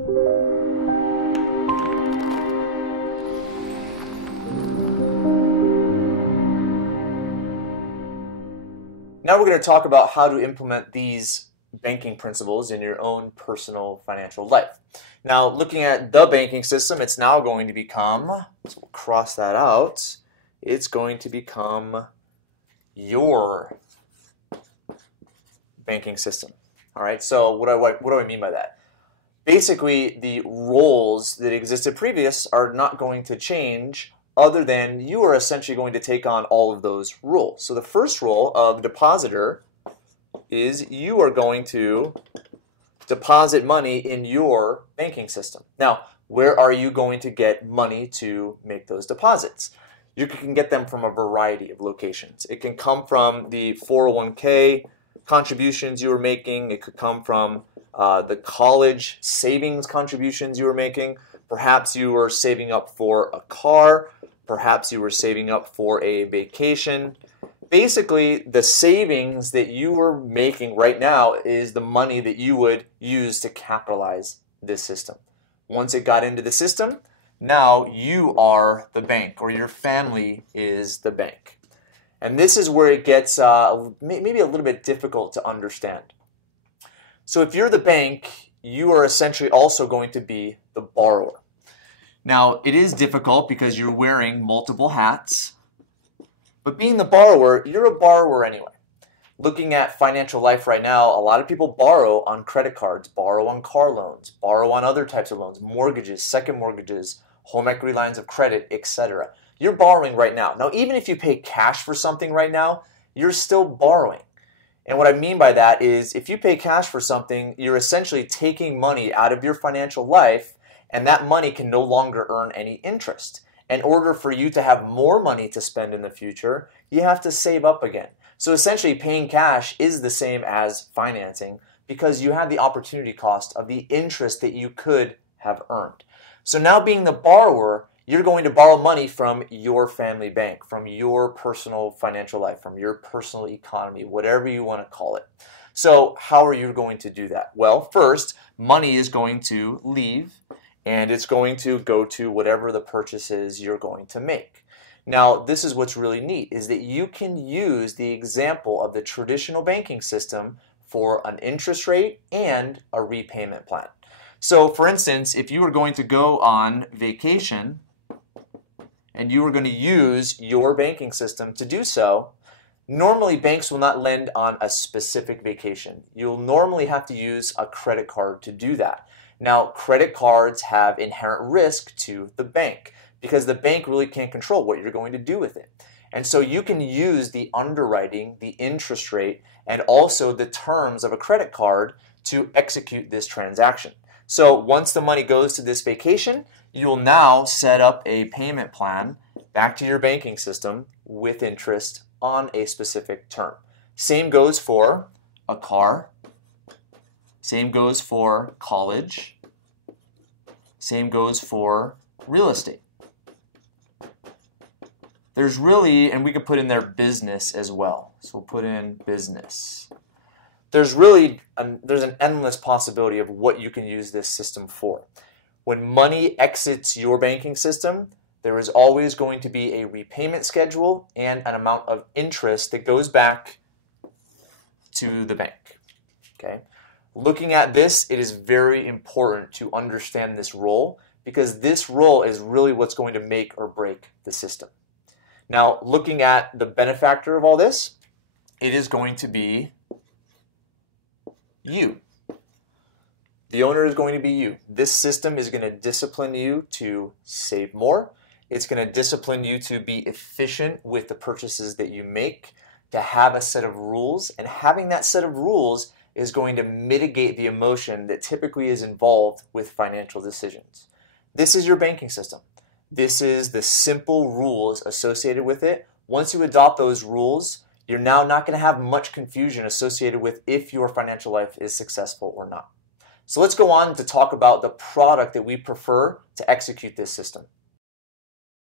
Now we're going to talk about how to implement these banking principles in your own personal financial life. Now, looking at the banking system, it's now going to become, so we'll cross that out, it's going to become your banking system. All right, so what do I mean by that? Basically, the roles that existed previous are not going to change, other than you are essentially going to take on all of those roles. So the first role of depositor is you are going to deposit money in your banking system. Now, where are you going to get money to make those deposits? You can get them from a variety of locations. It can come from the 401k contributions you were making. It could come from the college savings contributions you were making. Perhaps you were saving up for a car. Perhaps you were saving up for a vacation. Basically, the savings that you are making right now is the money that you would use to capitalize this system. Once it got into the system, now you are the bank, or your family is the bank. And this is where it gets maybe a little bit difficult to understand. So if you're the bank, you are essentially also going to be the borrower. Now, it is difficult because you're wearing multiple hats, but being the borrower, you're a borrower anyway. Looking at financial life right now, a lot of people borrow on credit cards, borrow on car loans, borrow on other types of loans, mortgages, second mortgages, home equity lines of credit, etc. You're borrowing right now. Now, even if you pay cash for something right now, you're still borrowing. And what I mean by that is if you pay cash for something, you're essentially taking money out of your financial life, and that money can no longer earn any interest. In order for you to have more money to spend in the future, you have to save up again. So essentially, paying cash is the same as financing because you have the opportunity cost of the interest that you could have earned. So now being the borrower, you're going to borrow money from your family bank, from your personal financial life, from your personal economy, whatever you want to call it. So how are you going to do that? Well, first, money is going to leave, and it's going to go to whatever the purchase is you're going to make. Now, this is what's really neat, is that you can use the example of the traditional banking system for an interest rate and a repayment plan. So, for instance, if you were going to go on vacation and you were going to use your banking system to do so, normally banks will not lend on a specific vacation. You'll normally have to use a credit card to do that. Now, credit cards have inherent risk to the bank because the bank really can't control what you're going to do with it. And so you can use the underwriting, the interest rate, and also the terms of a credit card to execute this transaction. So once the money goes to this vacation, you'll now set up a payment plan back to your banking system with interest on a specific term. Same goes for a car. Same goes for college. Same goes for real estate. There's really, and we could put in there business as well. So we'll put in business. There's an endless possibility of what you can use this system for. When money exits your banking system, there is always going to be a repayment schedule and an amount of interest that goes back to the bank. Okay? Looking at this, it is very important to understand this role because this role is really what's going to make or break the system. Now, looking at the benefactor of all this, it is going to be you. The owner is going to be you. This system is going to discipline you to save more. It's going to discipline you to be efficient with the purchases that you make, to have a set of rules, and having that set of rules is going to mitigate the emotion that typically is involved with financial decisions. This is your banking system. This is the simple rules associated with it. Once you adopt those rules, you're now not going to have much confusion associated with if your financial life is successful or not. So let's go on to talk about the product that we prefer to execute this system.